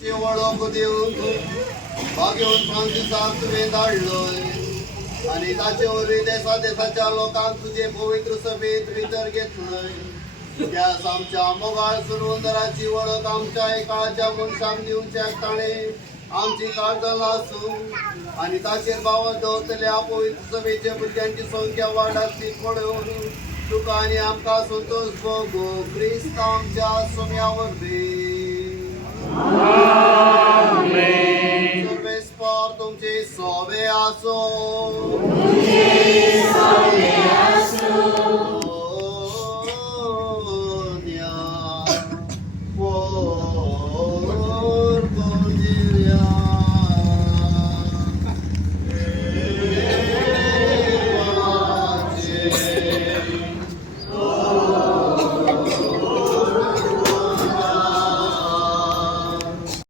ची वळख दिवंक भाग्यवान फ्रांसिसाक तुवें धाडलोय आनी ताचे वरवीं देशा देशाच्या लोकांक तुजे पवित्र सभेत भितर घेतलंय. त्या आमच्या मोगाळ सुरवंदराची वळख आमच्या काळाच्या मनशांक दिवच्याक ताणें आमची काळजां आसूं आनी ताचेर बावर दवरतल्या पवित्र सभेच्या भुरग्यांची संख्या वाडटली पळोवन तुका आनी आमकां संतोष भोगो क्रिस्त आमच्या सोम्या वरवीं.